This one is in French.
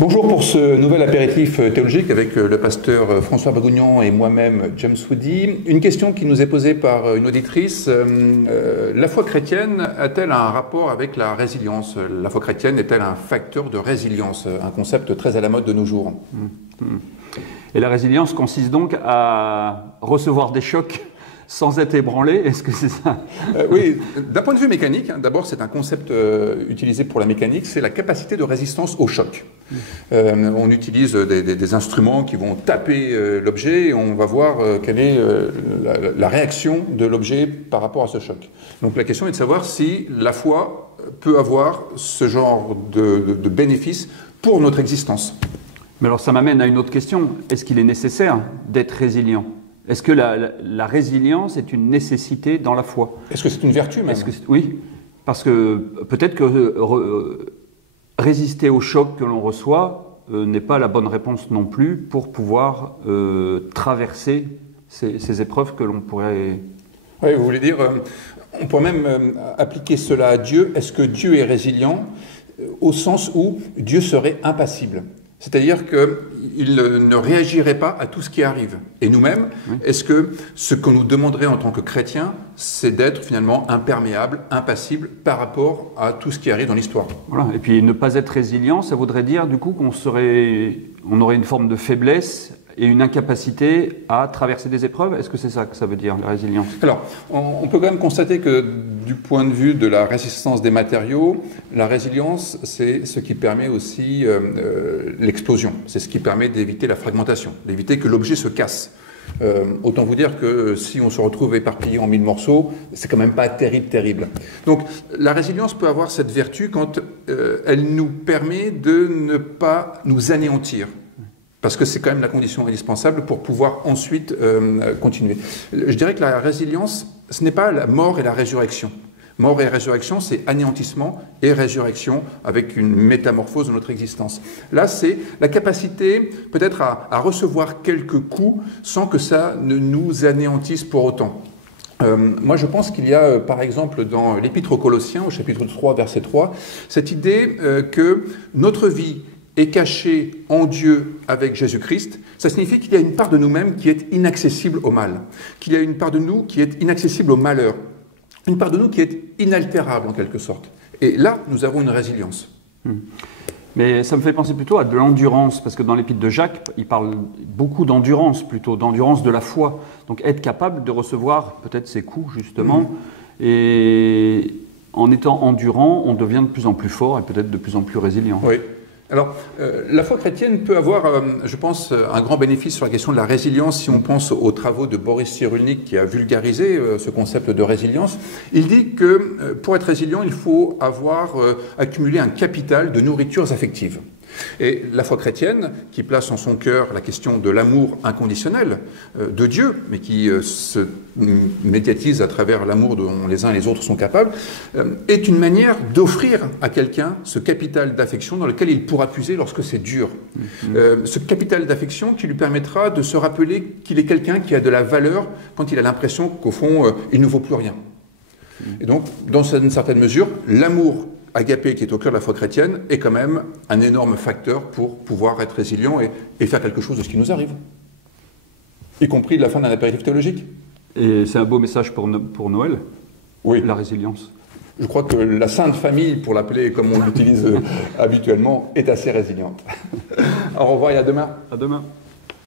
Bonjour pour ce nouvel apéritif théologique avec le pasteur François Bagougnan et moi-même James Woody. Une question qui nous est posée par une auditrice. La foi chrétienne a-t-elle un rapport avec la résilience? La foi chrétienne est-elle un facteur de résilience? Un concept très à la mode de nos jours. Et la résilience consiste donc à recevoir des chocs sans être ébranlé, est-ce que c'est ça? Oui, d'un point de vue mécanique, d'abord c'est un concept utilisé pour la mécanique, c'est la capacité de résistance au choc. On utilise des instruments qui vont taper l'objet et on va voir quelle est la réaction de l'objet par rapport à ce choc. Donc la question est de savoir si la foi peut avoir ce genre de bénéfice pour notre existence. Mais alors ça m'amène à une autre question, est-ce qu'il est nécessaire d'être résilient? Est-ce que la résilience est une nécessité dans la foi? Est-ce que c'est une vertu même? Oui, parce que peut-être que résister au choc que l'on reçoit n'est pas la bonne réponse non plus pour pouvoir traverser ces épreuves que l'on pourrait... Oui, vous voulez dire, on pourrait même appliquer cela à Dieu. Est-ce que Dieu est résilient au sens où Dieu serait impassible? C'est-à-dire qu'il ne réagirait pas à tout ce qui arrive. Et nous-mêmes, oui. Est-ce que ce qu'on nous demanderait en tant que chrétiens, c'est d'être finalement imperméable, impassible par rapport à tout ce qui arrive dans l'histoire? Voilà. Et puis ne pas être résilient, ça voudrait dire du coup qu'on aurait une forme de faiblesse et une incapacité à traverser des épreuves. Est-ce que c'est ça que ça veut dire, la résilience? Alors, on peut quand même constater que du point de vue de la résistance des matériaux, la résilience, c'est ce qui permet aussi l'explosion. C'est ce qui permet d'éviter la fragmentation, d'éviter que l'objet se casse. Autant vous dire que si on se retrouve éparpillé en 1000 morceaux, c'est quand même pas terrible. Donc la résilience peut avoir cette vertu quand elle nous permet de ne pas nous anéantir. Parce que c'est quand même la condition indispensable pour pouvoir ensuite continuer. Je dirais que la résilience, ce n'est pas la mort et la résurrection. Mort et résurrection, c'est anéantissement et résurrection avec une métamorphose de notre existence. Là, c'est la capacité peut-être à recevoir quelques coups sans que ça ne nous anéantisse pour autant. Moi, je pense qu'il y a, par exemple, dans l'Épître aux Colossiens, au chapitre 3, verset 3, cette idée que notre vie est caché en Dieu avec Jésus-Christ, ça signifie qu'il y a une part de nous-mêmes qui est inaccessible au mal, qu'il y a une part de nous qui est inaccessible au malheur, une part de nous qui est inaltérable en quelque sorte. Et là, nous avons une résilience. Mais ça me fait penser plutôt à de l'endurance, parce que dans l'épître de Jacques, il parle beaucoup d'endurance plutôt, d'endurance de la foi. Donc être capable de recevoir peut-être ces coups justement, et en étant endurant, on devient de plus en plus fort et peut-être de plus en plus résilient. Oui. Alors, la foi chrétienne peut avoir, je pense, un grand bénéfice sur la question de la résilience si on pense aux travaux de Boris Cyrulnik qui a vulgarisé ce concept de résilience. Il dit que pour être résilient, il faut avoir accumulé un capital de nourritures affectives. Et la foi chrétienne, qui place en son cœur la question de l'amour inconditionnel de Dieu, mais qui se médiatise à travers l'amour dont les uns et les autres sont capables, est une manière d'offrir à quelqu'un ce capital d'affection dans lequel il pourra puiser lorsque c'est dur. Ce capital d'affection qui lui permettra de se rappeler qu'il est quelqu'un qui a de la valeur quand il a l'impression qu'au fond, il ne vaut plus rien. Et donc, dans une certaine mesure, l'amour agapé qui est au cœur de la foi chrétienne est quand même un énorme facteur pour pouvoir être résilient et faire quelque chose de ce qui nous arrive, y compris de la fin d'un apéritif théologique. Et c'est un beau message pour Noël, oui. La résilience. Je crois que la Sainte Famille, pour l'appeler comme on l'utilise habituellement, est assez résiliente. Au revoir et à demain. À demain.